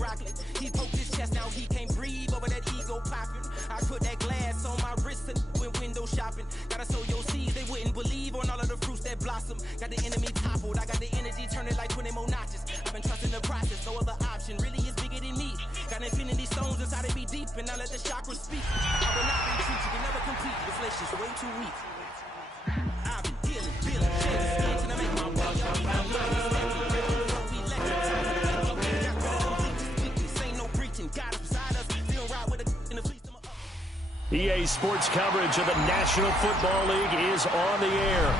broccoli. He poked his chest out, he can't breathe over that ego popping. I put that glass on my wrist and went window shopping. Gotta sow your seeds, they wouldn't believe on all of the fruits that blossom. Got the enemy toppled, I got the energy turning like 20 more notches. I've been trusting the process, no other option really is bigger than me. Got infinity stones inside of me deep, and I let the chakras speak. I will not retreat, you can never compete. This relationship's way too weak. I've been feeling, shit, and I make my way up. EA Sports coverage of the National Football League is on the air.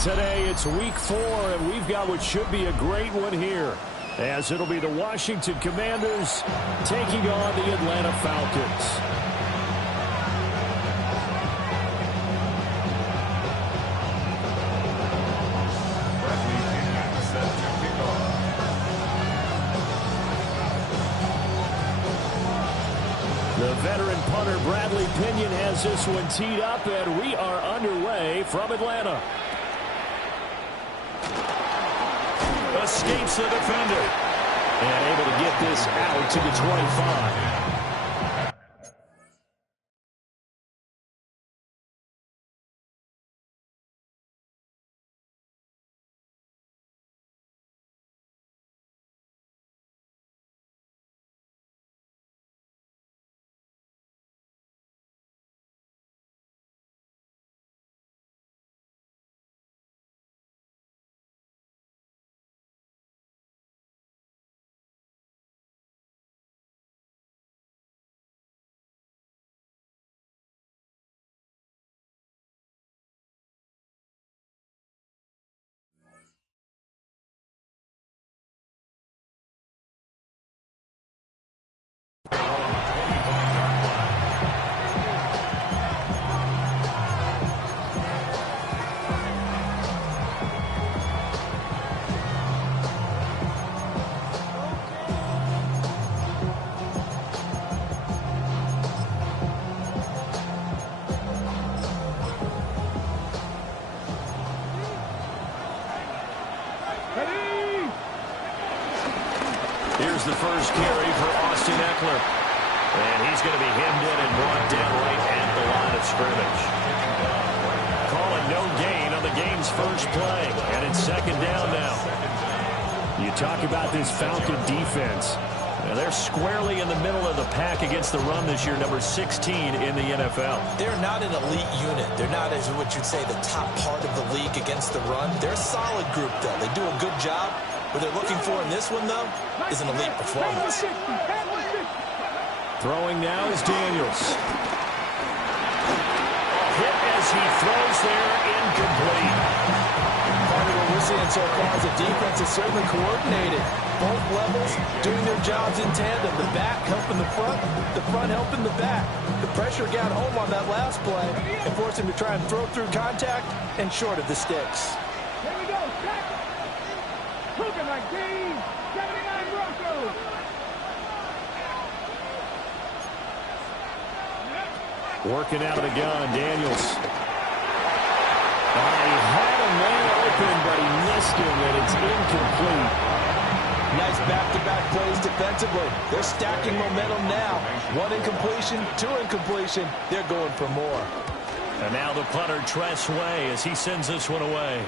Today it's week 4, and we've got what should be a great one here, as it'll be the Washington Commanders taking on the Atlanta Falcons. The veteran punter Bradley Pinion has this one teed up, and we are underway from Atlanta. Escapes the defender, and able to get this out to the 25. Here's the first carry for Austin Eckler. And he's going to be hemmed in and brought down right at the line of scrimmage. Calling no gain on the game's first play. And it's second down now. You talk about this Falcon defense. Now they're squarely in the middle of the pack against the run this year, number 16 in the NFL. They're not an elite unit. They're not, as what you'd say, the top part of the league against the run. They're a solid group, though. They do a good job. What they're looking for in this one, though, is an elite performance. Throwing now is Daniels. Hit as he throws there, incomplete. Part of what we're seeing so far is the defense is certainly coordinated. Both levels doing their jobs in tandem. The back helping the front helping the back. The pressure got home on that last play and forced him to try and throw through contact and short of the sticks. Here we go, tackle. Cougar 19, 79 Broncos. Working out of the gun, Daniels. He had a man open, but he missed him, and it's incomplete. Nice back-to-back plays defensively. They're stacking momentum now. 1 incompletion, 2 incompletion. They're going for more. And now the punter, Tress Way, as he sends this one away.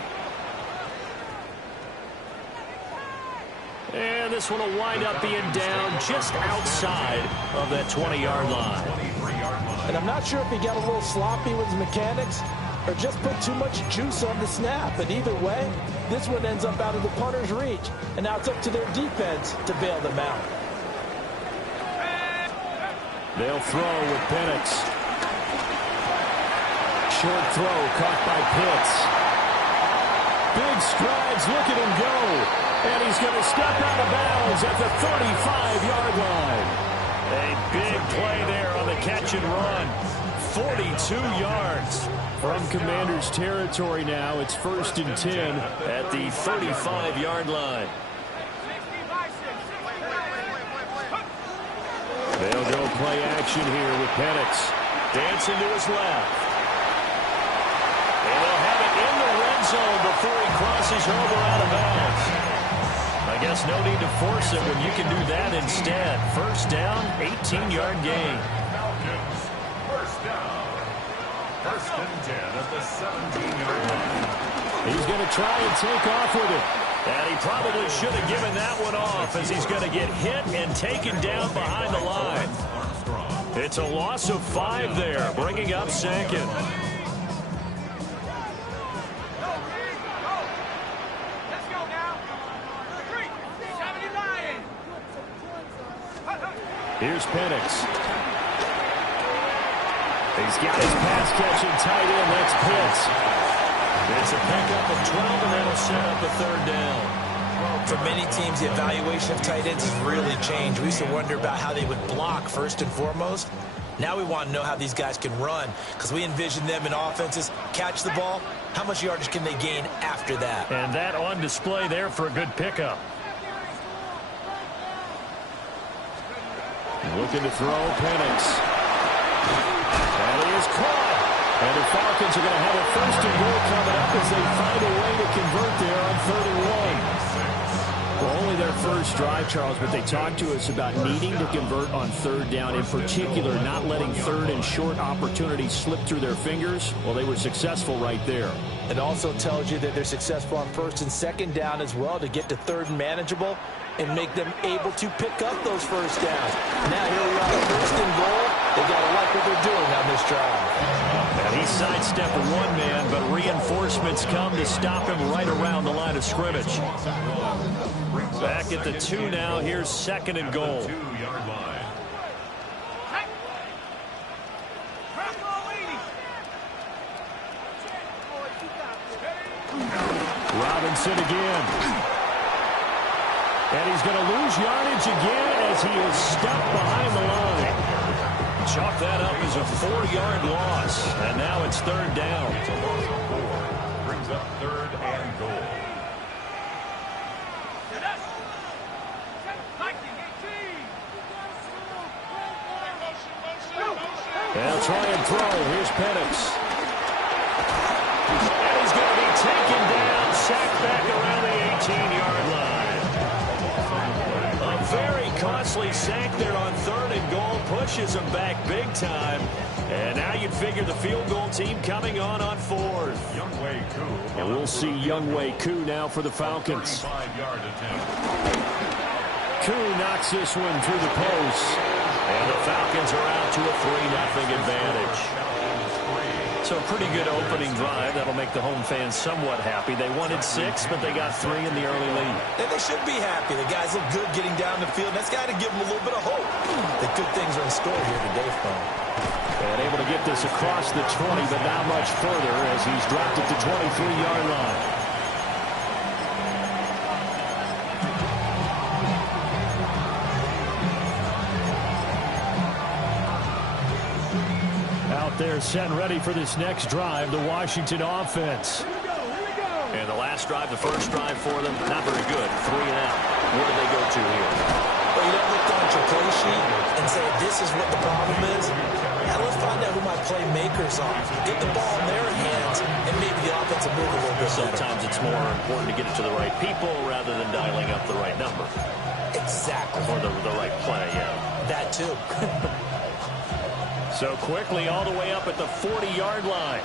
And this one will wind up being down just outside of that 20-yard line. And I'm not sure if he got a little sloppy with his mechanics or just put too much juice on the snap. But either way, this one ends up out of the punter's reach. And now it's up to their defense to bail them out. They'll throw with Penix. Short throw caught by Pitts. Big strides, look at him go. And he's going to step out of bounds at the 35-yard line. A big play there on the catch and run. 42 yards. From Commanders territory now, it's 1st and 10 at the 35-yard line. They'll go play action here with Penix. Dancing to his left. And they'll have it in the red zone before he crosses over out of bounds. guess no need to force it when you can do that instead. First down, 18-yard gain. Falcons, first down. First and 10 at the 17-yard line. He's going to try and take off with it. And he probably should have given that one off as he's going to get hit and taken down behind the line. It's a loss of 5 there, bringing up second. Here's Penix. He's got his pass-catching tight end. That's Pitts. It's a pickup of 12, and that'll set up a third down. For many teams, the evaluation of tight ends has really changed. We used to wonder about how they would block first and foremost. Now we want to know how these guys can run, because we envision them in offenses catch the ball. How much yardage can they gain after that? And that on display there for a good pickup. Looking to throw, Penix. And he is caught. And the Falcons are going to have a first and goal coming up as they find a way to convert there on 3rd and 1. Well, only their first drive, Charles, but they talked to us about needing to convert on 3rd down, in particular not letting 3rd and short opportunities slip through their fingers. Well, they were successful right there. It also tells you that they're successful on 1st and 2nd down as well to get to 3rd and manageable and make them able to pick up those first downs. Now here we are, 1st and goal. They got to like what they're doing on this drive. And he sidestepped one man, but reinforcements come to stop him right around the line of scrimmage. Back at the 2 now. Here's 2nd and goal. 2-yard line. Robinson again. And he's going to lose yardage again as he is stuck behind the line. Chalk that up as a 4-yard loss. And now it's 3rd down. Brings up 3rd and goal. They'll try and throw. Here's Penix. And he's going to be taken down, sacked back around the 18-yard line. A very costly sack there on 3rd and goal. Pushes him back big time. And now you'd figure the field goal team coming on 4th. Youngway Koo. And we'll see Youngway Koo now for the Falcons. 35-yard attempt. Koo knocks this one through the post. And the Falcons are out to a 3-0 advantage. So a pretty good opening drive. That'll make the home fans somewhat happy. They wanted 6, but they got 3 in the early lead. And they should be happy. The guys look good getting down the field. That's got to give them a little bit of hope that good things are in store here today for them. And able to get this across the 20, but not much further as he's dropped at the 23-yard line. They're set and ready for this next drive, the Washington offense. And the last drive, the first drive for them, not very good. 3 and out. Where do they go to here? Well, you don't look down at your play sheet and say, this is what the problem is. Yeah, let's find out who my playmakers are. Get the ball in their hands, and maybe the offense will move a little bit better. Sometimes it's more important to get it to the right people rather than dialing up the right number. Exactly. Or the right play, yeah. That too. So quickly all the way up at the 40-yard line.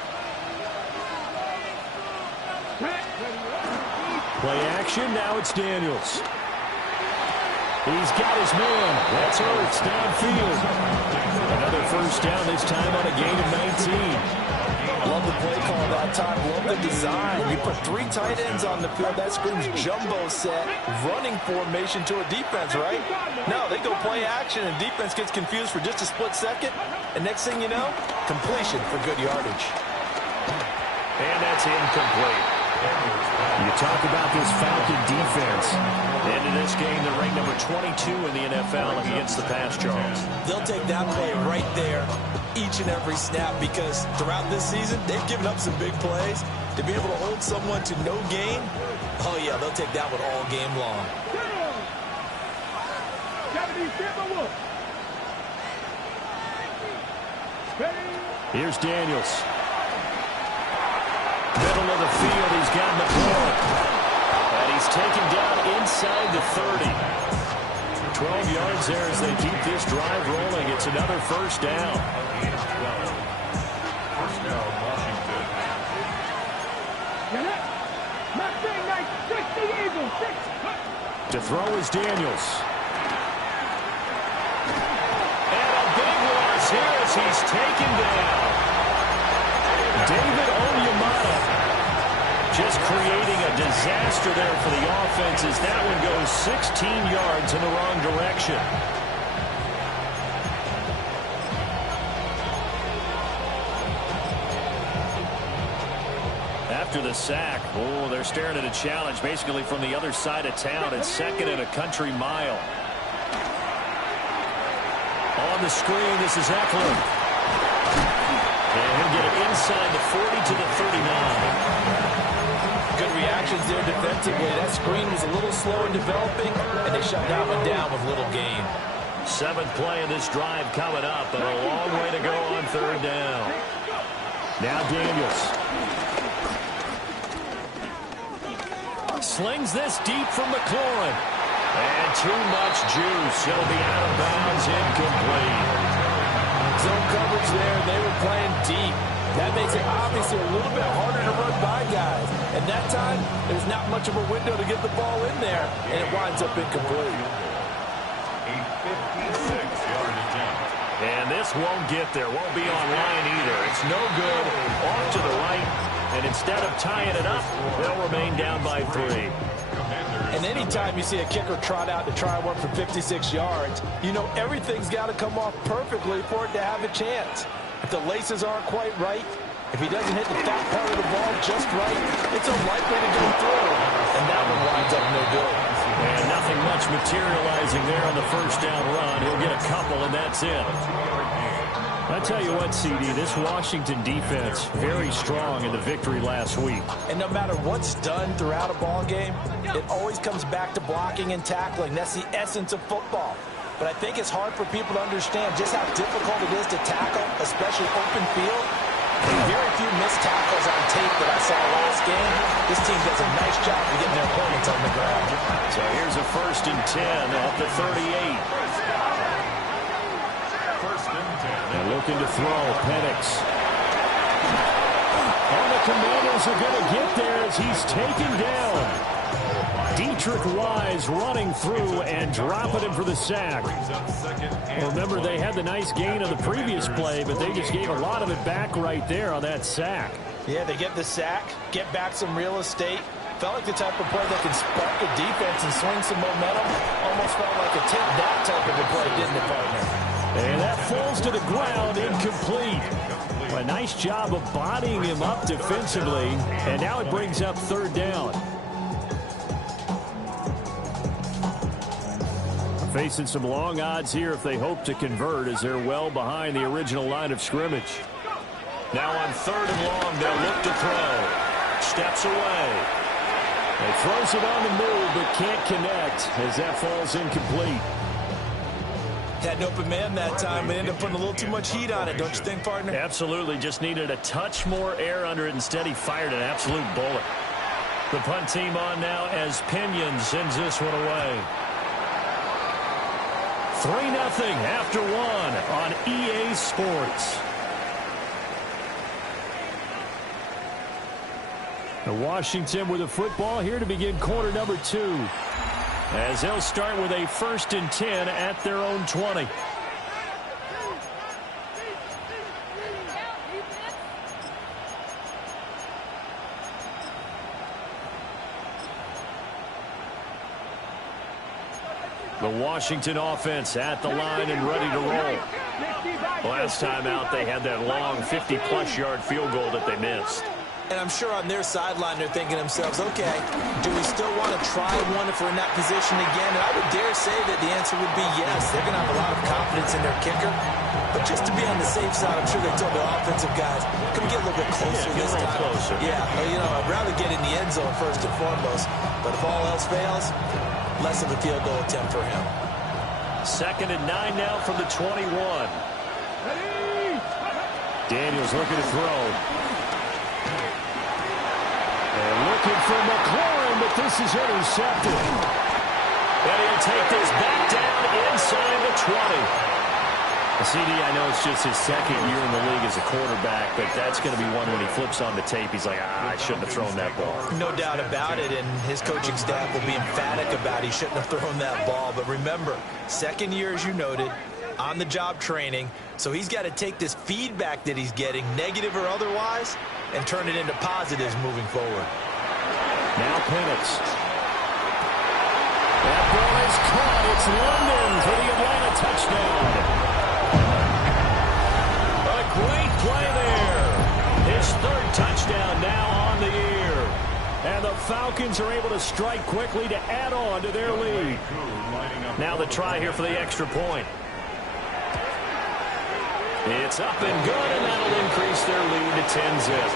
Play action, now it's Daniels. He's got his man. That's Hurts downfield. Another first down, this time on a gain of 19. Love the play call that time. Love the design. You put 3 tight ends on the field. That screams jumbo set, running formation to a defense, right? No, they go play action, and defense gets confused for just a split second. And next thing you know, completion for good yardage. And that's incomplete. You talk about this Falcon defense. Into this game, they're ranked number 22 in the NFL against the pass, Charles. They'll take that play right there each and every snap because throughout this season, they've given up some big plays. To be able to hold someone to no gain, oh, yeah, they'll take that one all game long. Here's Daniels. Middle of the field, he's gotten the ball. And he's taken down inside inside the 30. 12 yards there as they keep this drive rolling. It's another first down. First down, Washington. To throw is Daniels. And a big loss here as he's taken down. David Onyemata just creating a disaster there for the offense as that one goes 16 yards in the wrong direction. After the sack, they're staring at a challenge basically from the other side of town. It's second and a country mile. On the screen, this is Eckler. And he'll get it inside the 40 to the 39. Good reactions there defensively. That screen was a little slow in developing, and they shut that one down with little gain. 7th play of this drive coming up, but a long way to go on 3rd down. Now Daniels. Slings this deep from McLaurin. And too much juice. It'll be out of bounds, incomplete. Zone coverage there. They were playing deep. That makes it obviously a little bit harder to run by guys. And that time, there's not much of a window to get the ball in there, and it winds up incomplete. A 56-yard attempt. And this won't get there. Won't be on line either. It's no good. Off to the right. And instead of tying it up, they'll remain down by 3. And anytime you see a kicker trot out to try one for 56 yards, you know everything's got to come off perfectly for it to have a chance. If the laces aren't quite right, if he doesn't hit the fat part of the ball just right, it's unlikely to go through. And that one winds up no good. And nothing much materializing there on the first down run. He'll get a couple, and that's it. I tell you what, CD, this Washington defense, very strong in the victory last week. And no matter what's done throughout a ball game, it always comes back to blocking and tackling. That's the essence of football. But I think it's hard for people to understand just how difficult it is to tackle, especially open field. Very few missed tackles on tape that I saw last game. This team does a nice job of getting their opponents on the ground. So here's a 1st and 10 at the 38. And looking to throw, Penix. And the Commanders are going to get there as he's taken down. Dietrich Wise running through and dropping him for the sack. Well, remember, they had the nice gain of the previous play, but they just gave a lot of it back right there on that sack. Yeah, they get the sack, get back some real estate. Felt like the type of play that can spark a defense and swing some momentum. Almost felt like a take that type of a play, didn't it, partner? And that falls to the ground, incomplete. A nice job of bodying him up defensively, and now it brings up 3rd down. Facing some long odds here if they hope to convert, as they're well behind the original line of scrimmage. Now on 3rd and long, they'll look to throw. Steps away. He throws it on the move, but can't connect as that falls incomplete. Had an open man that time, but ended up putting a little too much heat on it, don't you think, partner? Absolutely. Just needed a touch more air under it. Instead, he fired an absolute bullet. The punt team on now as Pinion sends this one away. 3-0 after 1 on EA Sports. The Washington with the football here to begin quarter number 2. As they'll start with a 1st and 10 at their own 20. The Washington offense at the line and ready to roll. Last time out, they had that long 50-plus yard field goal that they missed. And I'm sure on their sideline they're thinking to themselves, okay, do we still want to try one if we're in that position again? And I would dare say that the answer would be yes. They're going to have a lot of confidence in their kicker. But just to be on the safe side, I'm sure they told their offensive guys, come get a little bit closer this time. Closer. Yeah, you know, I'd rather get in the end zone first and foremost. But if all else fails, less of a field goal attempt for him. 2nd and 9 now from the 21. Daniels looking to throw. And looking for McLaurin, but this is intercepted. And he'll take this back down inside the 20. CD, I know it's just his second year in the league as a quarterback, but that's going to be one when he flips on the tape. He's like, I shouldn't have thrown that ball. No doubt about it, and his coaching staff will be emphatic about he shouldn't have thrown that ball. But remember, second year, as you noted, on-the-job training, so he's got to take this feedback that he's getting, negative or otherwise, and turn it into positives moving forward. Now Penix. That ball is caught. It's London for the Atlanta touchdown. Great play there. His third touchdown now on the year. And the Falcons are able to strike quickly to add on to their lead. Now the try here for the extra point. It's up and good, and that'll increase their lead to 10-zip.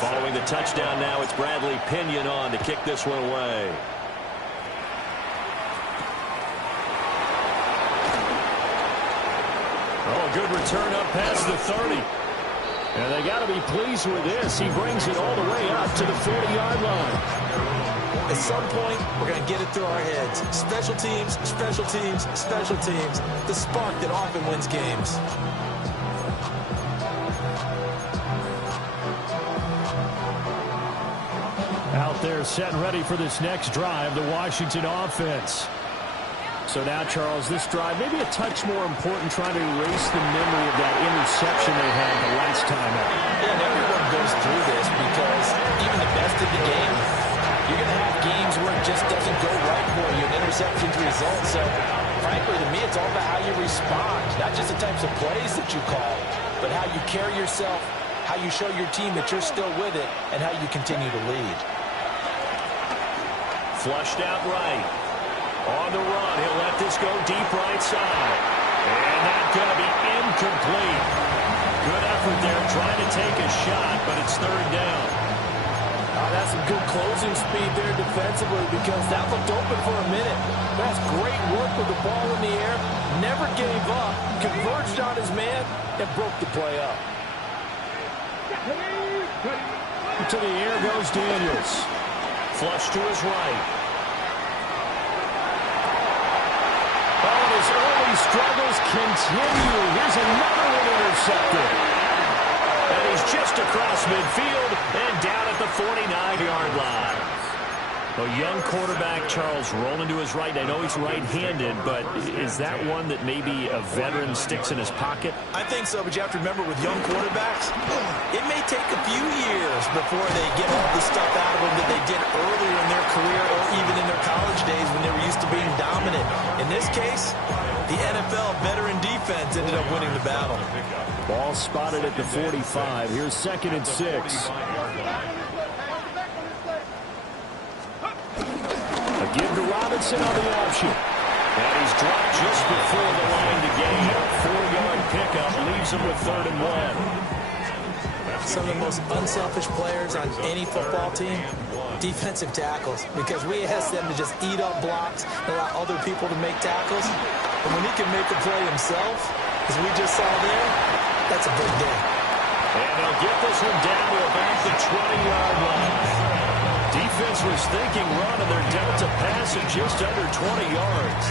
Following the touchdown now, it's Bradley Pinion on to kick this one away. Oh, good return up past the 30. And they got to be pleased with this. He brings it all the way up to the 40-yard line. At some point, we're going to get it through our heads. Special teams, special teams, special teams. The spark that often wins games. Out there set and ready for this next drive, the Washington offense. So now, Charles, this drive maybe a touch more important, trying to erase the memory of that interception they had the last time out. Yeah, and everyone goes through this because even the best of the game, you're going to have games where it just doesn't go right for you, and interceptions result. So, frankly, to me, it's all about how you respond, not just the types of plays that you call, but how you carry yourself, how you show your team that you're still with it, and how you continue to lead. Flushed out right. On the run, he'll let this go deep right side. And that's going to be incomplete. Good effort there, trying to take a shot, but it's third down. That's some good closing speed there defensively because that looked open for a minute. That's great work with the ball in the air. Never gave up, converged on his man, and broke the play up. To the air goes Daniels. Flush to his right. His early struggles continue. Here's another one intercepted. And he's just across midfield and down at the 49-yard line. A young quarterback, Charles, rolling to his right. I know he's right-handed, but is that one that maybe a veteran sticks in his pocket? I think so, but you have to remember with young quarterbacks, it may take a few years before they get all the stuff out of them that they did earlier in their career or even in their college days when they were used to being dominant. In this case, the NFL veteran defense ended up winning the battle. Ball spotted at the 45. Here's 2nd and 6. A give to Robinson on the option. And he's dropped just before the line to gain. 4-yard pickup leaves him with 3rd and 1. Some of the most unselfish players on any football team, defensive tackles, because we ask them to just eat up blocks and allow other people to make tackles. But when he can make a play himself, as we just saw there, that's a big day. And they'll get this one down to about the 20-yard line. Defense was thinking run, and they're dealt a pass of just under 20 yards.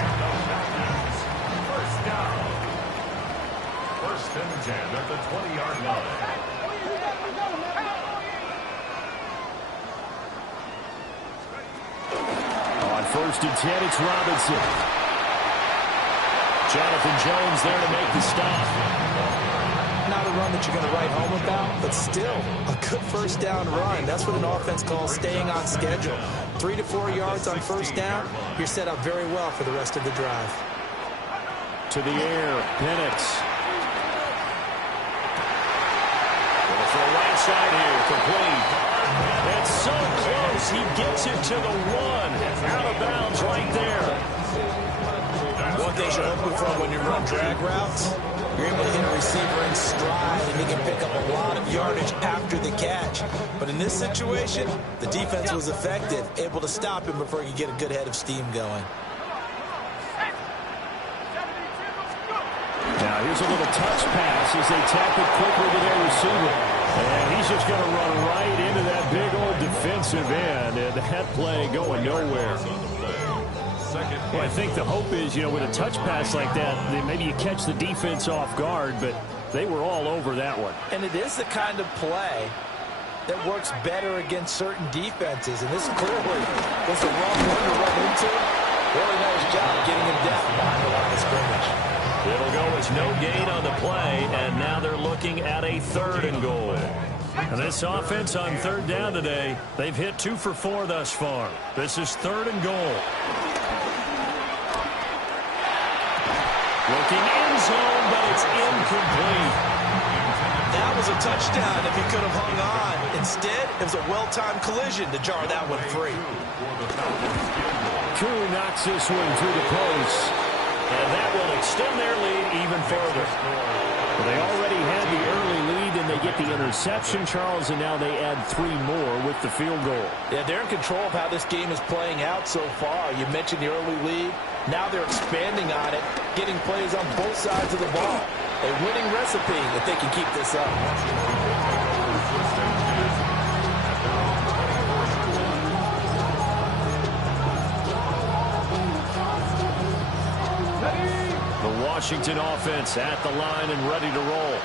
First down. 1st and 10 at the 20-yard line. On 1st and 10, it's Robinson. Jonathan Jones there to make the stop. Not a run that you're going to write home about, but still a good 1st down run. That's what an offense calls staying on schedule. 3 to 4 yards on 1st down, you're set up very well for the rest of the drive. To the air, Penix. For the right side here, complete. It's so close, he gets it to the 1. Out of bounds right there. One thing you're hoping for when you run drag routes, you're able to hit a receiver in stride, and he can pick up a lot of yardage after the catch. But in this situation, the defense was effective, able to stop him before he could get a good head of steam going. Now here's a little touch pass as they tap it quickly to their receiver. And he's He's just going to run right into that big old defensive end, and that play going nowhere. Well, I think the hope is, with a touch pass like that, maybe you catch the defense off guard, but they were all over that one. And it is the kind of play that works better against certain defenses, and this clearly was the wrong one to run into. Really nice job getting him down behind the line of scrimmage. It'll go as no gain on the play, and now they're looking at a 3rd and goal. And this offense on 3rd down today, they've hit 2 for 4 thus far. This is 3rd and goal. Looking in zone, but it's incomplete. That was a touchdown if he could have hung on. Instead, it was a well-timed collision to jar that one free. Koo knocks this one through the post, and that will extend their lead even further. Well, they already had the early lead, and they get the interception, Charles, and now they add 3 more with the field goal. Yeah, they're in control of how this game is playing out so far. You mentioned the early lead. Now they're expanding on it, getting plays on both sides of the ball. A winning recipe if they can keep this up. The Washington offense at the line and ready to roll.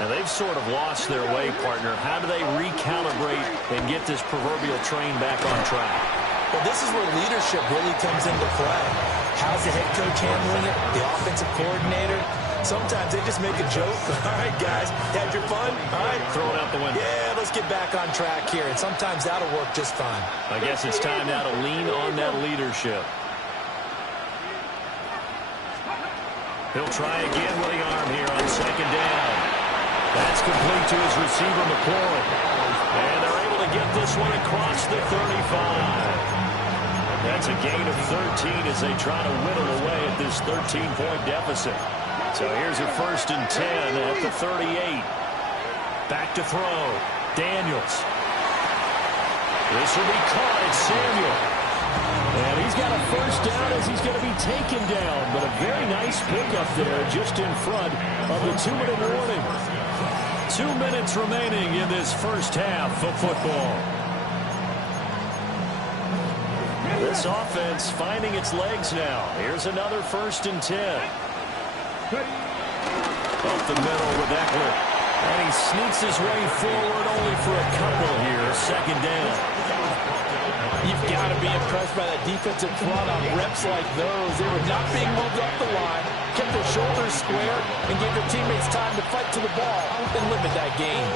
Now, they've sort of lost their way, partner. How do they recalibrate and get this proverbial train back on track? Well, this is where leadership really comes into play. How's the head coach handling it? The offensive coordinator? Sometimes they just make a joke. All right, guys, had your fun? All right. Throw it out the window. Yeah, let's get back on track here. And sometimes that'll work just fine. I guess it's time now to lean on that leadership. He'll try again with the arm here on 2nd down. That's complete to his receiver, McLaurin. And they're able to get this one across the 35. That's a gain of 13 as they try to whittle away at this 13-point deficit. So here's a 1st and 10 at the 38. Back to throw. Daniels. This will be caught. It's Samuel. And he's got a 1st down as he's going to be taken down. But a very nice pickup there just in front of the 2-minute warning. 2 minutes remaining in this 1st half of football. This offense finding its legs now. Here's another 1st and 10. Up the middle with Eckler. And he sneaks his way forward only for a couple here. 2nd down. You've got to be impressed by that defensive front on reps like those. They were not being moved up the line, kept their shoulders square, and gave their teammates time to fight to the ball and limit that gain.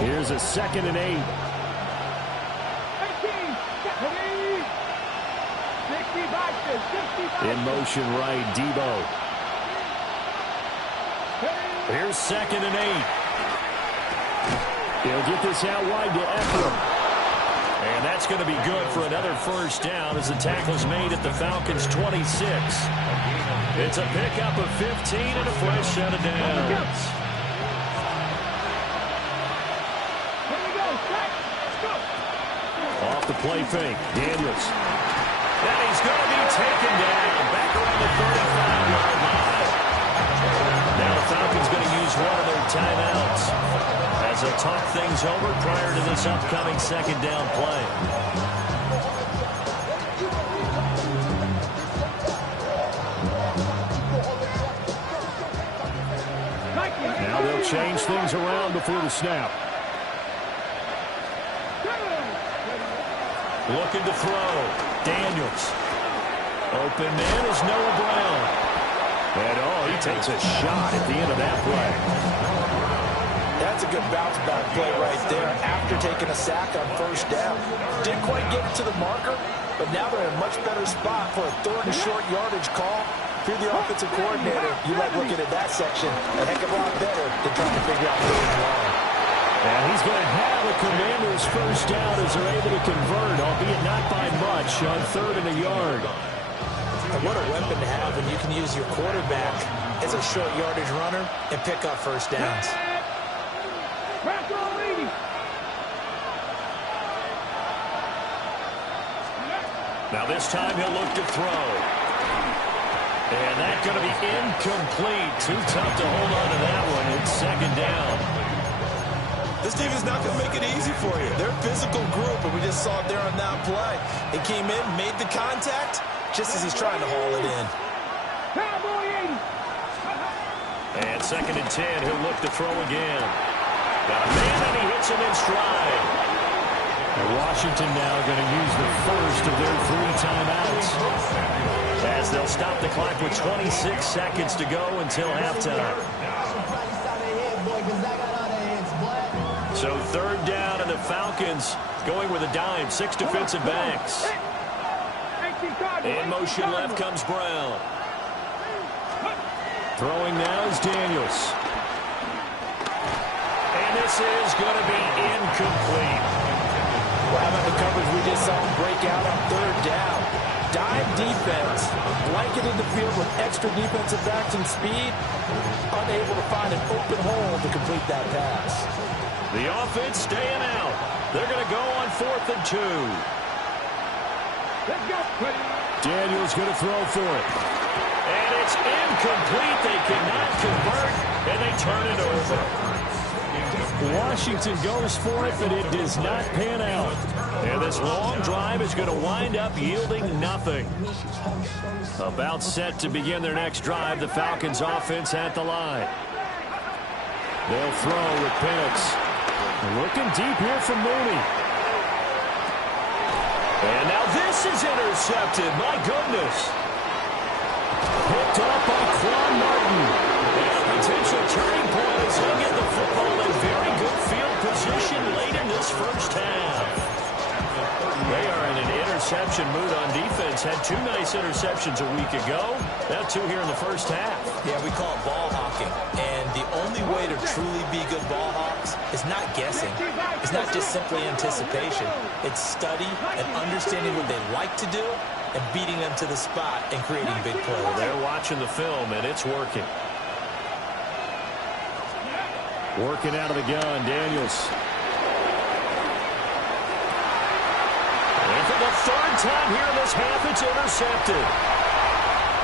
Here's a 2nd and 8. 65. In motion right, Debo. Here's 2nd and 8. He'll get this out wide to Eckler. And that's going to be good for another 1st down as the tackle's made at the Falcons' 26. It's a pickup of 15 and a fresh set of downs. Off the play fake, Daniels. And he's going to be taken down back around the 35-yard line. Now the Falcons going to use one of their timeouts as they'll talk things over prior to this upcoming 2nd down play. Now they'll change things around before the snap. Looking to throw. Daniels. Open man is Noah Brown. And he takes a shot at the end of that play. That's a good bounce-back play right there after taking a sack on 1st down. Didn't quite get it to the marker, but now they're in a much better spot for a 3rd and short yardage call. If you're the offensive coordinator, you like looking at that section a heck of a lot better than trying to figure out 3rd and long. And he's going to have a Commanders 1st down as they're able to convert, albeit not by much, on 3rd and a yard. What a weapon to have when you can use your quarterback as a short yardage runner and pick up 1st downs. Now this time he'll look to throw. And that's going to be incomplete. Too tough to hold on to that one. It's second down. This team is not going to make it easy for you. They're a physical group, and we just saw it there on that play. They came in, made the contact, just as he's trying to haul it in. And second and 10, he'll look to throw again. Got a man, and he hits him in stride. And Washington now going to use the first of their 3 timeouts, as they'll stop the clock with 26 seconds to go until halftime. So third down, and the Falcons going with a dime. 6 defensive backs. In motion left comes Brown. Throwing now is Daniels. And this is going to be incomplete. Well, how about the coverage we just saw him break out on third down? Dime defense, blanketed the field with extra defensive backs and speed, unable to find an open hole to complete that pass. The offense staying out. They're going to go on 4th and 2. Let's go. Daniels going to throw for it. And it's incomplete. They cannot convert, and they turn it over. Washington goes for it, but it does not pan out. And this long drive is going to wind up yielding nothing. About set to begin their next drive, the Falcons offense at the line. They'll throw with Penix. Looking deep here from Mooney. And now this is intercepted. My goodness. Picked up by Quan Martin. And a potential turning point as he'll get the football in very good field position late in this first half. They are in an interception mood on defense. Had 2 nice interceptions a week ago. Now 2 here in the first half. Yeah, we call it ball hawking. And the only way to truly be good ball hawks is not guessing. It's not just simply anticipation. It's study and understanding what they like to do and beating them to the spot and creating big plays. They're watching the film, and it's working. Working out of the gun, Daniels. And for the 3rd time here in this half, it's intercepted.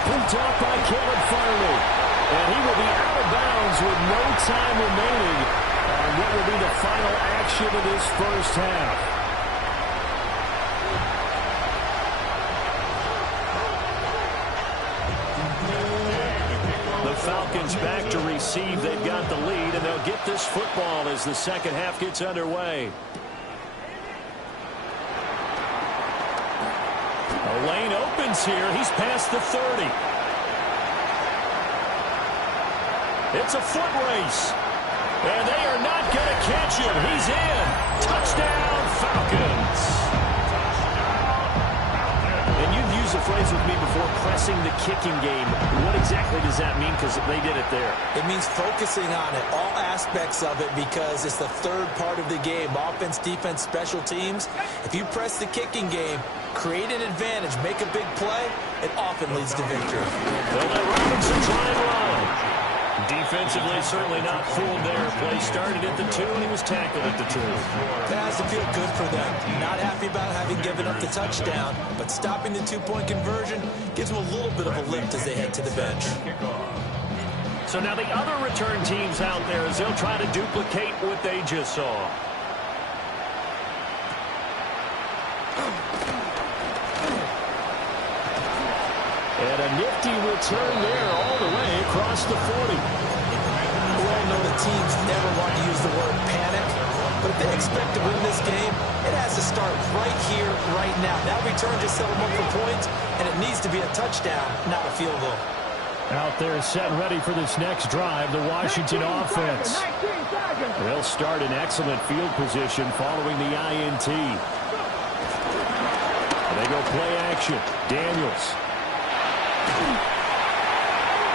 Picked up by Caleb Farley. And he will be out of bounds with no time remaining on what will be the final action of this first half. The Falcons back to receive. They've got the lead, and they'll get this football as the second half gets underway. A lane opens here. He's past the 30. It's a foot race. And they are not going to catch him. He's in. Touchdown, Falcons. And you've used the phrase with me before, pressing the kicking game. What exactly does that mean? Because they did it there. It means focusing on it, all aspects of it, because it's the third part of the game. Offense, defense, special teams. If you press the kicking game, create an advantage, make a big play, it often leads to victory. They'll let Robinson try and run. Defensively, certainly not fooled there. Play started at the 2, and he was tackled at the 2. That has to feel good for them. Not happy about having given up the touchdown, but stopping the 2-point conversion gives them a little bit of a lift as they head to the bench. So now the other return teams out there as they'll try to duplicate what they just saw. And a nifty return there all the way across the 40. We all know the teams never want to use the word panic, but if they expect to win this game, it has to start right here, right now. That return just set them up for points, and it needs to be a touchdown, not a field goal. Out there set ready for this next drive, the Washington offense. They'll start in excellent field position following the INT. They go play action. Daniels.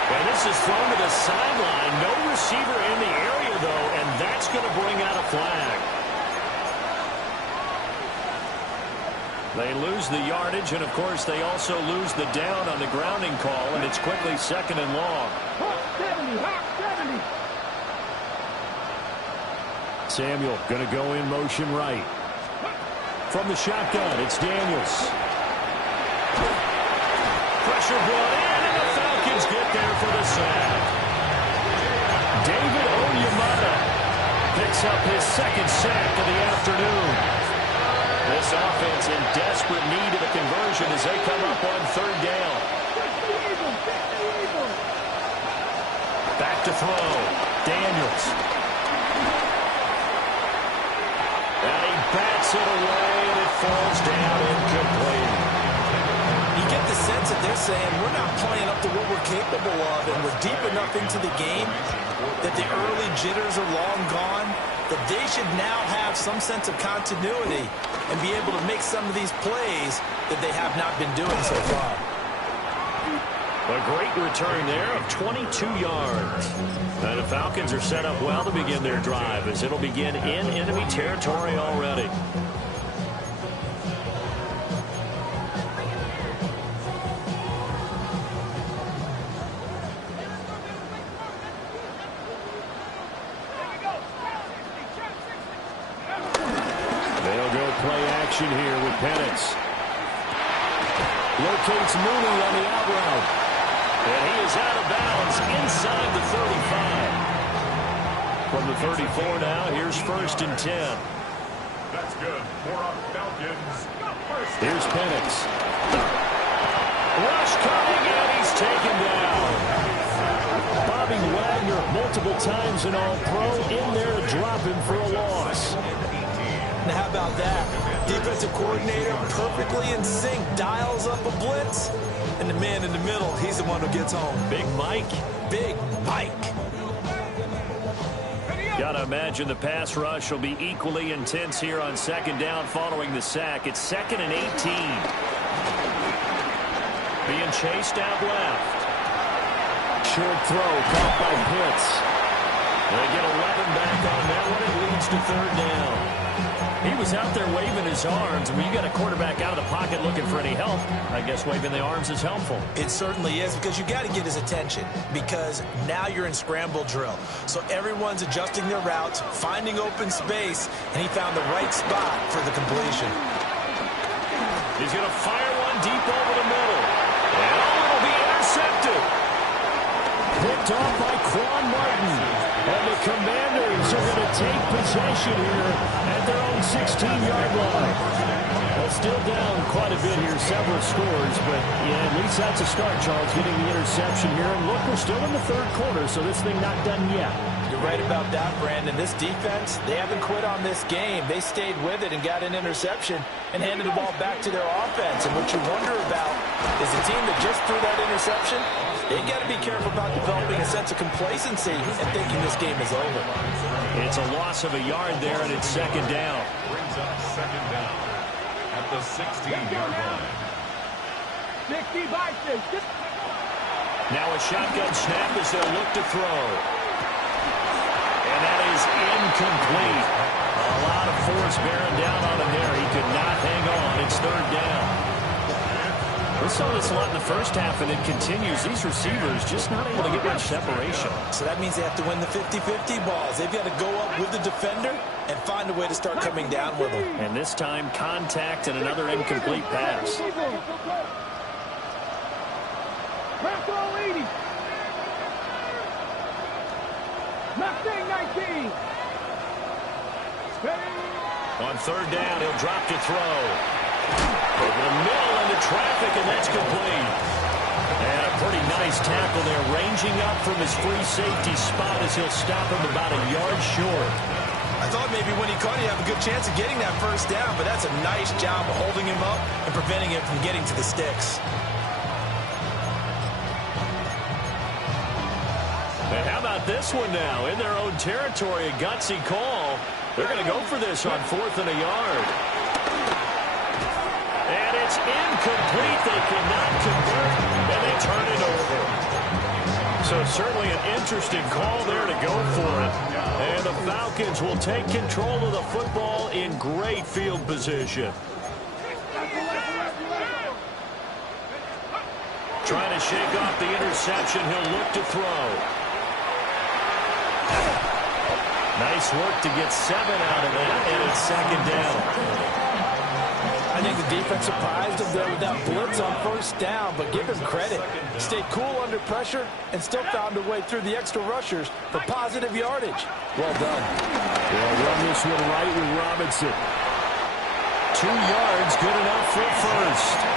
And this is thrown to the sideline. No receiver in the area, though, and that's going to bring out a flag. They lose the yardage, and, of course, they also lose the down on the grounding call, and it's quickly 2nd and long. Samuel going to go in motion right. From the shotgun, it's Daniels. Pressure brought in, and the Falcons there for the sack. David Onyemata picks up his second sack of the afternoon. This offense in desperate need of a conversion as they come up on third down. Back to throw. Daniels. And he bats it away, and it falls down incomplete. You get the sense that they're saying we're not playing up to what we're capable of, and we're deep enough into the game that the early jitters are long gone, that they should now have some sense of continuity and be able to make some of these plays that they have not been doing so far. A great return there of 22 yards. And the Falcons are set up well to begin their drive as it'll begin in enemy territory already. They'll go play action here with Penix. Locates Mooney on the out route. And he is out of bounds inside the 35. From the 34 now, here's 1st and 10. That's good. For our Falcons. Here's Penix. Rush coming, and he's taken down. Bobby Wagner, multiple times an All-Pro, in there to drop him for a loss. Now how about that? Defensive coordinator perfectly in sync, dials up a blitz, and the man in the middle, he's the one who gets home. Big Mike. Big Mike. Gotta imagine the pass rush will be equally intense here on second down following the sack. It's 2nd and 18. Being chased out left. Short throw caught by Pitts. They get 11 back on that one. It leads to 3rd down. He was out there waving his arms. When you got a quarterback out of the pocket looking for any help, I guess waving the arms is helpful. It certainly is, because you got to get his attention, because now you're in scramble drill. So everyone's adjusting their routes, finding open space, and he found the right spot for the completion. He's going to fire one deep over the middle. And it'll be intercepted. Picked off by Quan Martin. And the Commanders are going to take possession here at their own 16-yard line. Well, still down quite a bit here, several scores, but yeah, at least that's a start, Charles, getting the interception here. And look, we're still in the 3rd quarter, so this thing not done yet. You're right about that, Brandon. This defense, they haven't quit on this game. They stayed with it and got an interception and handed the ball back to their offense. And what you wonder about is the team that just threw that interception, they got to be careful about developing a sense of complacency and thinking this game is over. It's a loss of a yard there, and it's 2nd down. Brings up 2nd down at the 16-yard line. 60 by 6. Now a shotgun snap as they'll look to throw. And that is incomplete. A lot of force bearing down on him there. He could not hang on. It's 3rd down. We saw this a lot in the first half, and it continues. These receivers just not able to get much separation. So that means they have to win the 50-50 balls. They've got to go up with the defender and find a way to start coming down with them. And this time, contact and another incomplete pass. Control 80. Mustang 19. On 3rd down, he'll drop to throw. Over the middle into traffic, and that's complete. And a pretty nice tackle there, ranging up from his free safety spot as he'll stop him about a yard short. I thought maybe when he caught it, he'd have a good chance of getting that 1st down, but that's a nice job of holding him up and preventing him from getting to the sticks. And how about this one now? In their own territory, a gutsy call. They're going to go for this on 4th and a yard. And it's incomplete. They cannot convert, and they turn it over. So certainly an interesting call there to go for it. And the Falcons will take control of the football in great field position. Trying to shake off the interception. He'll look to throw. Nice work to get 7 out of that, and it's 2nd down. I I think the defense surprised him there with that blitz on first down, but give him credit. Stayed cool under pressure and still found a way through the extra rushers for positive yardage. Well done. They'll run this one right with Robinson. 2 yards, good enough for first.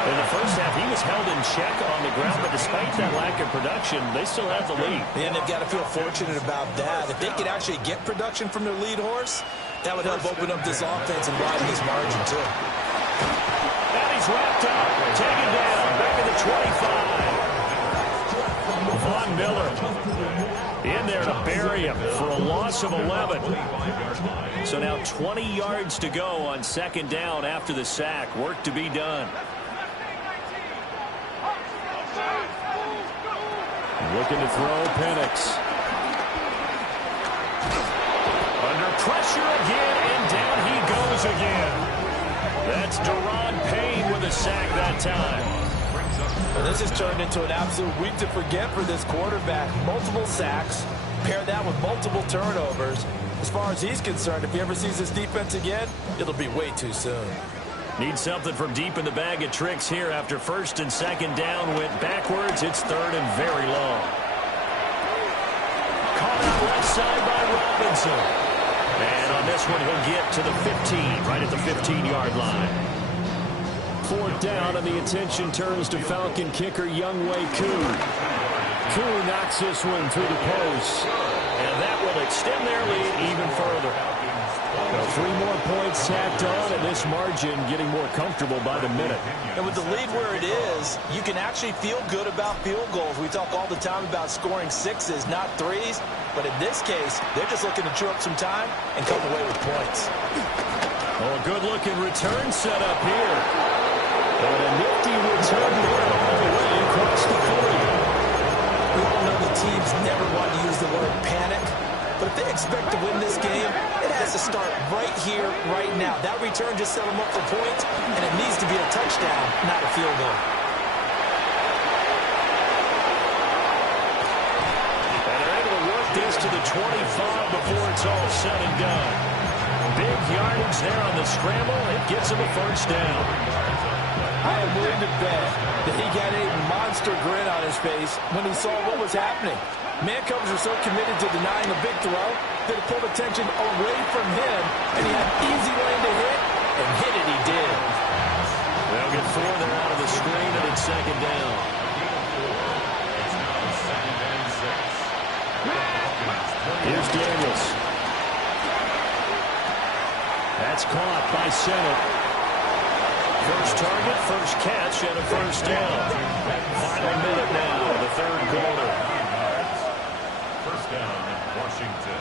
In the first half, he was held in check on the ground, but despite that lack of production, they still have the lead. And they've got to feel fortunate about that. If they could actually get production from their lead horse, that would help open up this offense and widen this margin, too. And he's wrapped up, taken down, back at the 25. Von Miller in there to bury him for a loss of 11. So now 20 yards to go on second down after the sack. Work to be done. Looking to throw, Penix. Under pressure again, and down he goes again. That's Deron Payne with a sack that time. Well, this has turned into an absolute week to forget for this quarterback. Multiple sacks, pair that with multiple turnovers. As far as he's concerned, if he ever sees this defense again, it'll be way too soon. Need something from deep in the bag of tricks here after first and second down went backwards. It's third and very long. Caught out left side by Robinson. And on this one, he'll get to the 15, right at the 15-yard line. Fourth down, and the attention turns to Falcon kicker Younghoe Koo. Koo knocks this one through the post. And that will extend their lead even further. Well, 3 more points tacked on, and this margin getting more comfortable by the minute. And with the lead where it is, you can actually feel good about field goals. We talk all the time about scoring 6s, not 3s. But in this case, they're just looking to chew up some time and come away with points. Oh, a good-looking return set up here. And a nifty return there all the way across the 40. We all know the teams never want to use the word panic. But if they expect to win this game, it has to start right here, right now. That return just set them up for points, and it needs to be a touchdown, not a field goal. And they're able to work this to the 25 before it's all said and done. Big yardage there on the scramble. It gets him a first down. I am willing to bet that he got a monster grin on his face when he saw what was happening. Man-covers are so committed to denying a big throw that it pulled attention away from him, and he had easy lane to hit, and hit it he did. They'll get 4 there out of the screen, and it's second down. Here's Daniels. That's caught by Sennett. First target, first catch, and a first down. Final minute now, the third quarter. First down, Washington.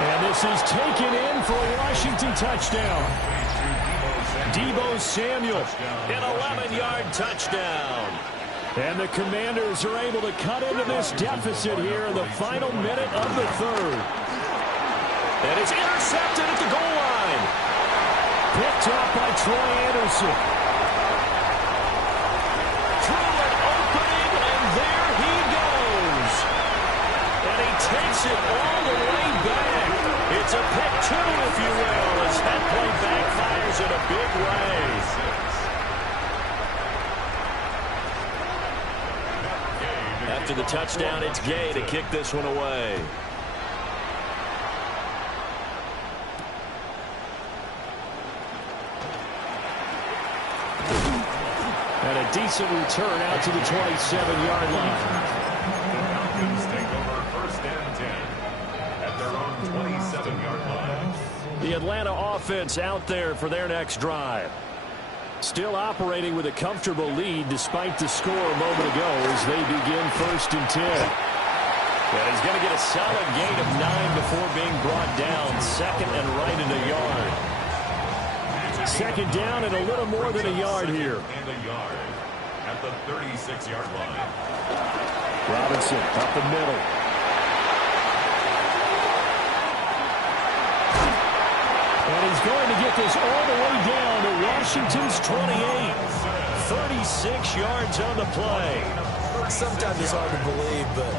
And this is taken in for a Washington touchdown. Deebo Samuel, an 11-yard touchdown. And the Commanders are able to cut into this deficit here in the final minute of the third. And it's intercepted at the goal line. Picked up by Troy Anderson. Through an opening, and there he goes. And he takes it all the way back. It's a pick 2, if you will, as that play backfires in a big way. After the touchdown, it's Gay to kick this one away. And a decent return out to the 27-yard line. Falcons take over first and 10 at their own 27-yard line. The Atlanta offense out there for their next drive. Still operating with a comfortable lead despite the score a moment ago as they begin first and 10. And he's going to get a solid gain of 9 before being brought down. Second and right in a yard. Second down and a little more than a yard here. And a yard at the 36-yard line. Robinson up the middle. And he's going to get this all the way down to Washington's 28. 36 yards on the play. Sometimes it's hard to believe, but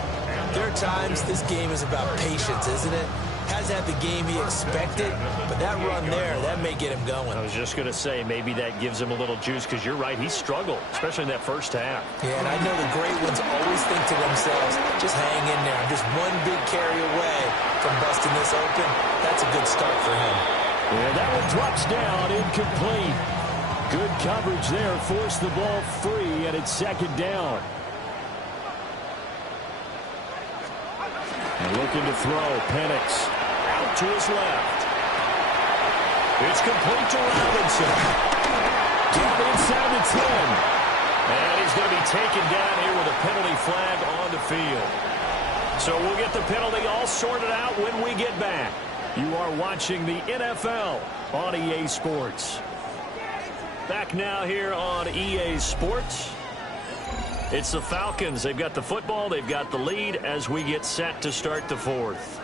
there are times this game is about patience, isn't it? Hasn't had the game he expected, but that run there, that may get him going. I was just going to say, maybe that gives him a little juice, because you're right, he struggled, especially in that first half. Yeah, and I know the great ones always think to themselves, just hang in there. I'm just one big carry away from busting this open. That's a good start for him. Yeah, that one drops down, incomplete. Good coverage there, forced the ball free, and it's second down. And looking to throw, Penix out to his left. It's complete to Robinson. Down inside the 10. And he's going to be taken down here with a penalty flag on the field. So we'll get the penalty all sorted out when we get back. You are watching the NFL on EA Sports. Back now here on EA Sports. It's the Falcons. They've got the football. They've got the lead as we get set to start the fourth.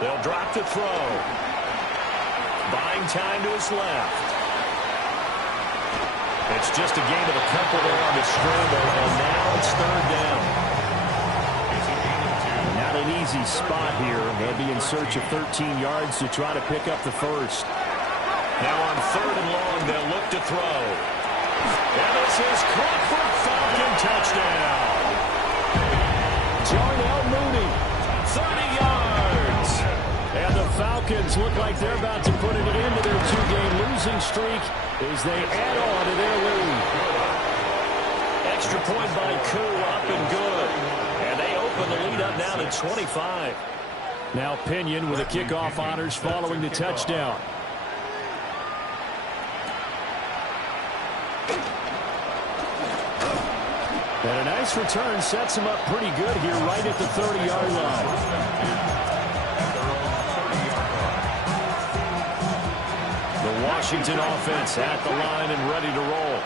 They'll drop to throw. Buying time to his left. It's just a gain of a couple there on the scramble, and now it's third down. Not an easy spot here. They'll be in search of 13 yards to try to pick up the first. Now on third and long, they'll look to throw. And this is caught for a Falcon touchdown. Darnell Mooney, 30 yards. And the Falcons look like they're about to put an end to their two-game losing streak as they add on to their lead. Extra point by Koo, up and good. And they open the lead up now to 25. Now Pinion with the kickoff honors following the touchdown. And a nice return sets him up pretty good here right at the 30-yard line. The Washington offense at the line and ready to roll.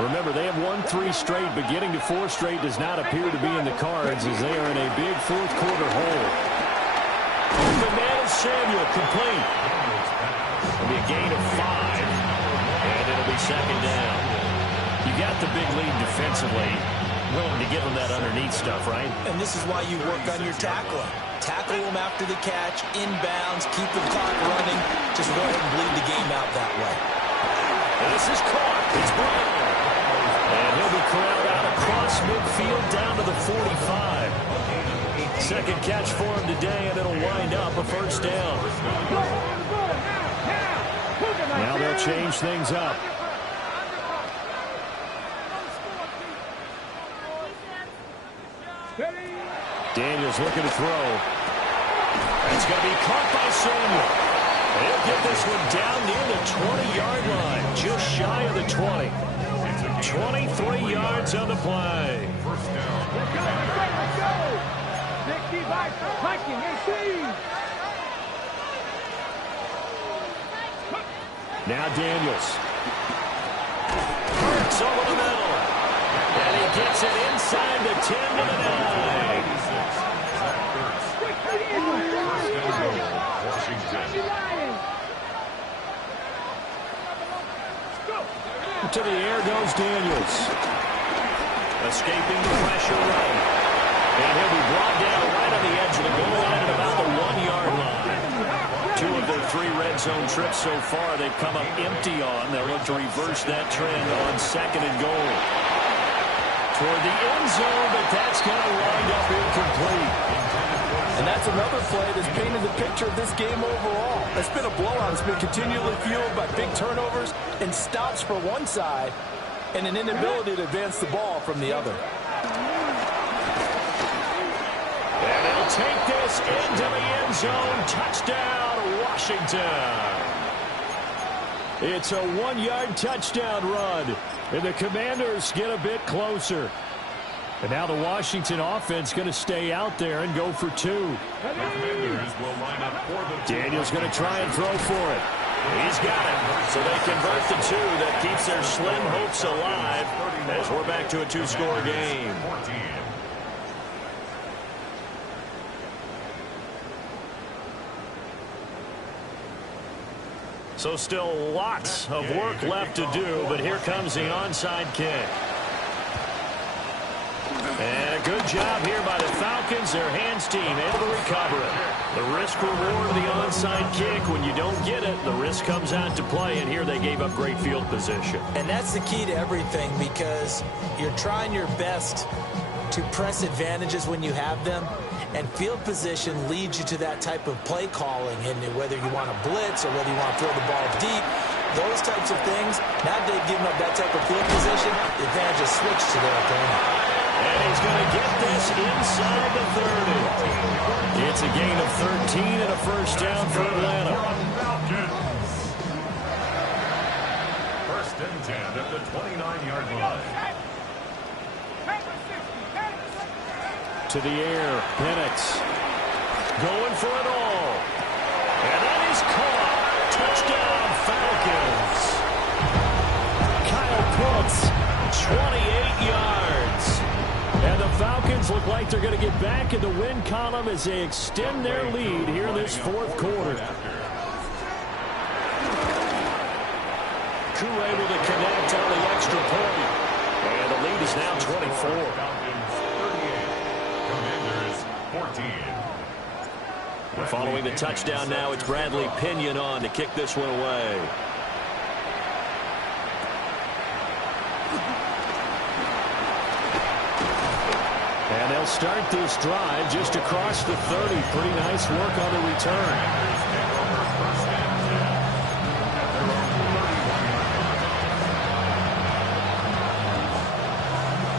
Remember, they have won 3 straight, but getting to 4 straight does not appear to be in the cards as they are in a big fourth quarter hole. The man of Samuel complete. It'll be a gain of 5, and it'll be second down. You got the big lead defensively. Willing to give them that underneath stuff, right? And this is why you work on your tackling. Tackle them after the catch, inbounds, keep the clock running. Just go ahead and bleed the game out that way. And this is caught. It's Brown. And he'll be corralled out across midfield down to the 45. Second catch for him today, and it'll wind up a first down. Now they'll change things up. Daniels looking to throw. It's going to be caught by Samuel. He'll get this one down near the 20-yard line, just shy of the 20. 23 yards on the play. Let's go! 65, punching, Now Daniels. Hurts over the middle. And he gets it inside the 10 to the 9. To the air goes Daniels. Escaping the pressure right. And he'll be brought down right on the edge of the goal line at about the 1-yard line. 2 of their 3 red zone trips so far they've come up empty on. They'll look to reverse that trend on second and goal. Toward the end zone, but that's going to wind up incomplete. And that's another play that's painted the picture of this game overall. It's been a blowout. It's been continually fueled by big turnovers and stops for one side and an inability to advance the ball from the other. And they'll take this into the end zone. Touchdown, Washington. It's a 1-yard touchdown run. And the Commanders get a bit closer. And now the Washington offense going to stay out there and go for 2. Daniels going to try and throw for it. He's got it. So they convert the 2. That keeps their slim hopes alive as we're back to a 2-score game. So still lots of work left to do, but here comes the onside kick. And a good job here by the Falcons. Their hands team able to recover it. The risk reward of the onside kick. When you don't get it, the risk comes out to play, and here they gave up great field position. And that's the key to everything, because you're trying your best to press advantages when you have them, and field position leads you to that type of play calling. And whether you want to blitz or whether you want to throw the ball deep, those types of things, now they've given up that type of field position, the advantage is switched to their opponent. And he's going to get this inside the 30. It's a gain of 13 and a first down for Atlanta. First and 10 at the 29-yard line. To the air, Penix going for it all. And that is caught. Touchdown, Falcons. Kyle Pitts, 28 yards. And the Falcons look like they're going to get back in the win column as they extend their lead here in this fourth quarter. Koo able to connect on the extra point. And the lead is now 24. Commanders 14. Following the touchdown now, it's Bradley Pinion on to kick this one away. And they'll start this drive just across the 30. Pretty nice work on the return.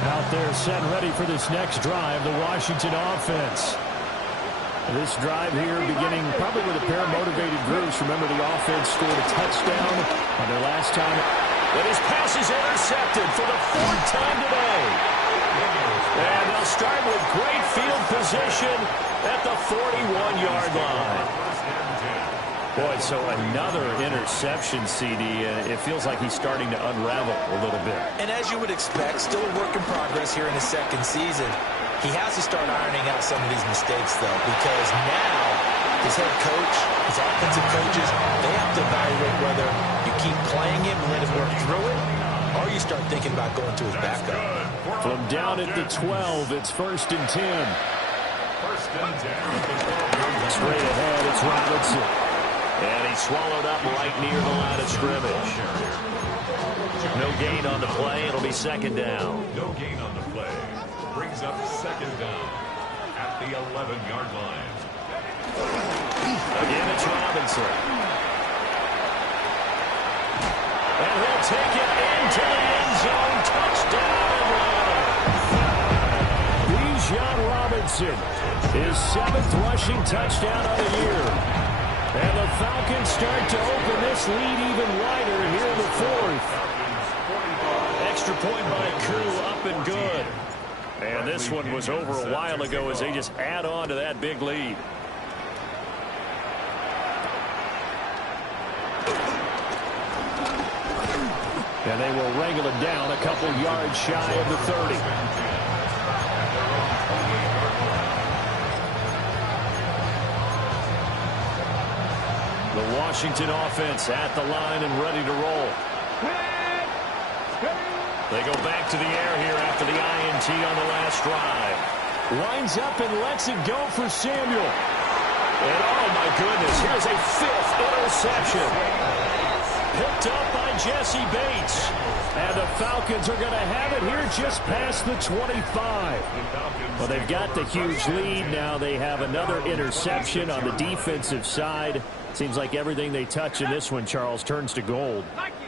Out there set ready for this next drive, the Washington offense. This drive here beginning probably with a pair of motivated groups. Remember, the offense scored a touchdown on their last time. But his pass is intercepted for the fourth time today. And they'll start with great field position at the 41-yard line. Boy, so another interception, CD. It feels like he's starting to unravel a little bit. And as you would expect, still a work in progress here in his second season. He has to start ironing out some of these mistakes, though, because now his head coach, his offensive coaches, they have to evaluate whether you keep playing him and let him work through it, or you start thinking about going to his backup. From down at the 12, it's 1st and 10. Straight ahead, it's Robinson. And he's swallowed up right near the line of scrimmage. No gain on the play. It'll be 2nd down. No gain on the play. Brings up 2nd down at the 11-yard line. Again, it's Robinson. And he'll take it into the end zone. Touchdown, Atlanta. Bijan Robinson, his 7th rushing touchdown of the year. And the Falcons start to open this lead even wider here in the 4th. Extra point by Koo, up and good. And this one was over a while ago as they just add on to that big lead. And they will wrangle it down a couple yards shy of the 30. The Washington offense at the line and ready to roll. They go back to the air here after the INT on the last drive. Lines up and lets it go for Samuel. And oh my goodness, here's a 5th interception. Picked up by Jesse Bates. And the Falcons are going to have it here just past the 25. Well, they've got the huge lead. Now they have another interception on the defensive side. Seems like everything they touch in this one, Charles, turns to gold.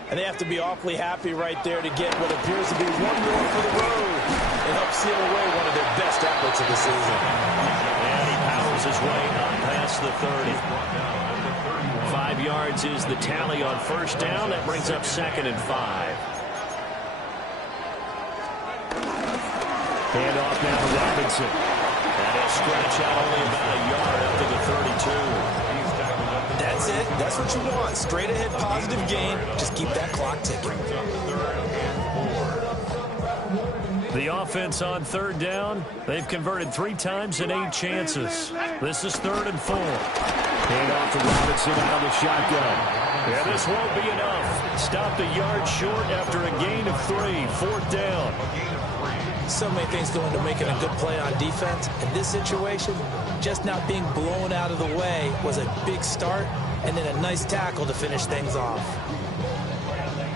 And they have to be awfully happy right there to get what appears to be one more for the road and help seal away one of their best efforts of the season. And he powers his way up past the 30. 5 yards is the tally on 1st down. That brings up 2nd and 5. Hand off now to Robinson. And he'll scratch out only about a yard up to the 32. That's it. That's what you want. Straight ahead positive gain. Just keep that clock ticking. The offense on 3rd down. They've converted 3 times in 8 chances. This is 3rd and 4. Hand off to Robinson out of the shotgun. Yeah, this won't be enough. Stopped a yard short after a gain of 3. 4th down. So many things go into making a good play on defense. In this situation, just not being blown out of the way was a big start, and then a nice tackle to finish things off.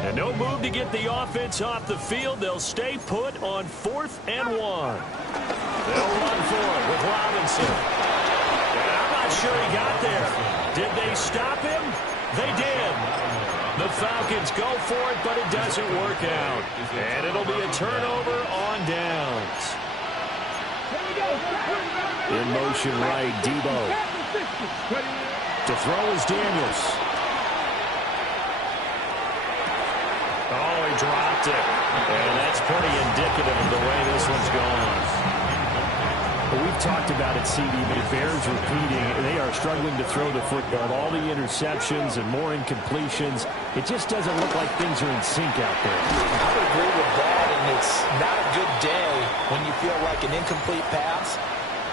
And no move to get the offense off the field. They'll stay put on 4th and 1. They'll run for it with Robinson. And I'm not sure he got there. Did they stop him? They did. The Falcons go for it, but it doesn't work out. And it'll be a turnover on downs. In motion right, Debo. To throw is Daniels. Oh, he dropped it. And that's pretty indicative of the way this one's gone. But we've talked about it, CD, but it bears repeating. They are struggling to throw the football. All the interceptions and more incompletions. It just doesn't look like things are in sync out there. I would agree with that, and it's not a good day when you feel like an incomplete pass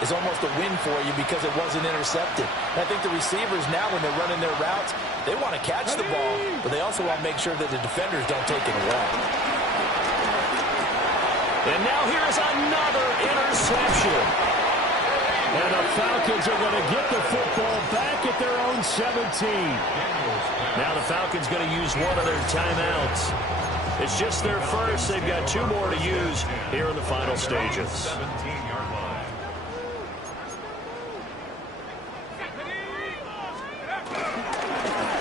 is almost a win for you because it wasn't intercepted. And I think the receivers now, when they're running their routes, they want to catch the ball, but they also want to make sure that the defenders don't take it away. And now here's another interception. And the Falcons are going to get the football back at their own 17. Now the Falcons going to use one of their timeouts. It's just their first. They've got 2 more to use here in the final stages. 17-yard line.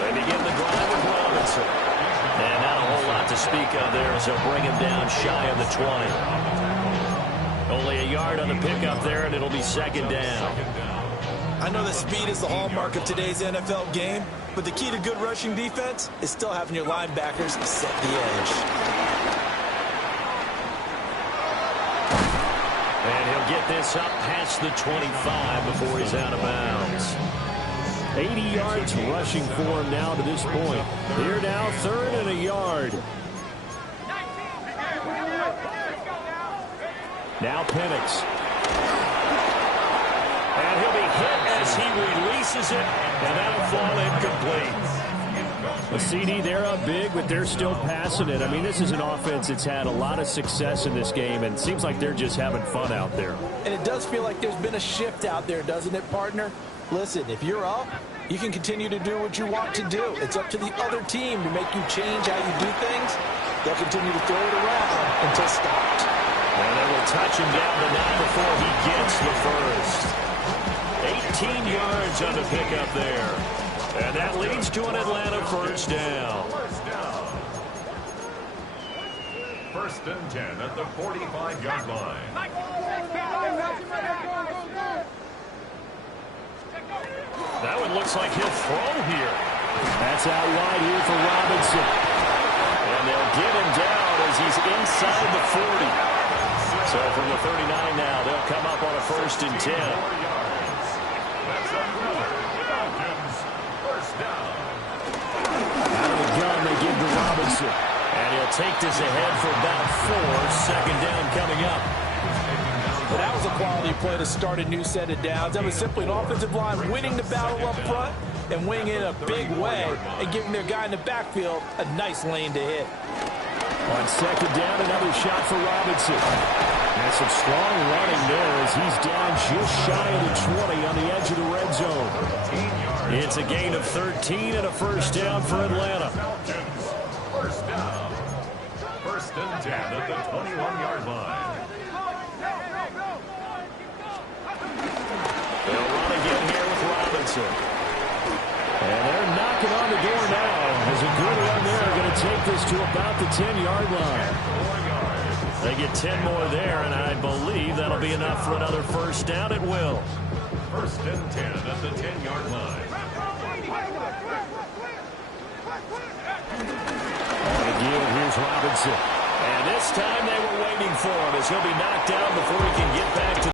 They begin the drive with Robinson. And not a whole lot to speak of there as they'll bring him down shy of the 20. Only a yard on the pickup there, and it'll be 2nd down. I know that speed is the hallmark of today's NFL game, but the key to good rushing defense is still having your linebackers set the edge. And he'll get this up past the 25 before he's out of bounds. 80 yards rushing for him now to this point. Here now, 3rd and a yard. Now Penix. And he'll be hit as he releases it, and that'll fall incomplete. The CD, they're up big, but they're still passing it. I mean, this is an offense that's had a lot of success in this game, and it seems like they're just having fun out there. And it does feel like there's been a shift out there, doesn't it, partner? Listen, if you're up, you can continue to do what you want to do. It's up to the other team to make you change how you do things. They'll continue to throw it around until stopped. And they will touch him down the 9 before he gets the first. 18 yards on the pickup there. And that leads to an Atlanta 1st down. 1st and 10 at the 45-yard line. That one looks like he'll throw here. That's out wide here for Robinson. And they'll get him down as he's inside the 40. So from the 39 now, they'll come up on a 1st and 10. That's another Falcons 1st down. Out of the gun, they give to Robinson. And he'll take this ahead for about 4. 2nd down coming up. But that was a quality play to start a new set of downs. That was simply an offensive line winning the battle up front and winning it in a big way and giving their guy in the backfield a nice lane to hit. On 2nd down, another shot for Robinson. And some strong running there as he's down just shy of the 20 on the edge of the red zone. It's a gain of 13 and a 1st down for Atlanta. Falcons 1st down. 1st and 10 at the 21-yard line. They'll run again here with Robinson. And they're knocking on the door now. As a good run there, going to take this to about the 10-yard line. They get 10 more there, and I believe that'll be enough for another 1st down. It will. 1st and 10 at the 10-yard line. And again, here's Robinson. And this time they were waiting for him as he'll be knocked down before he can get back to